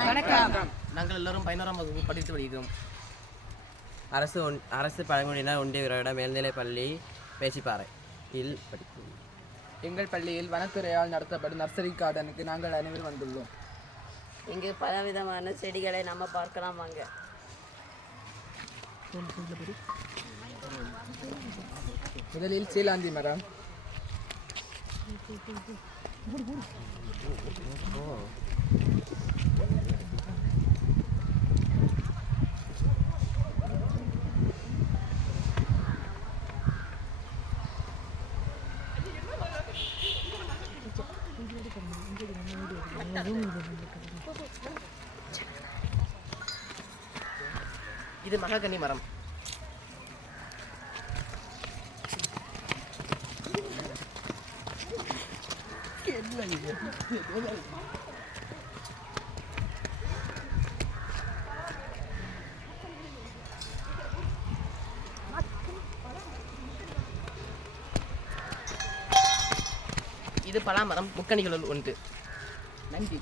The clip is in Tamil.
வணக்கம். நாங்கள் எல்லோரும் 11ஆம் வகுப்பு படித்து வருகிறோம். அரசு பழங்குடியினர் ஒன்றிய விரைவிட மேல்நிலைப் பள்ளி பேச்சிப்பாறை இல் படிக்கிறோம். எங்கள் பள்ளியில் வனத்துறையால் நடத்தப்படும் நர்சரி கார்டனுக்கு நாங்கள் அனைவரும் வந்துள்ளோம். இங்கு பலவிதமான செடிகளை நம்ம பார்க்கலாம் வாங்க. முதலில் சீலாந்தி மரம், இது மகாகனி மரம். இது பலாமரம், முக்கணிகளுள் ஒன்று. நன்றி.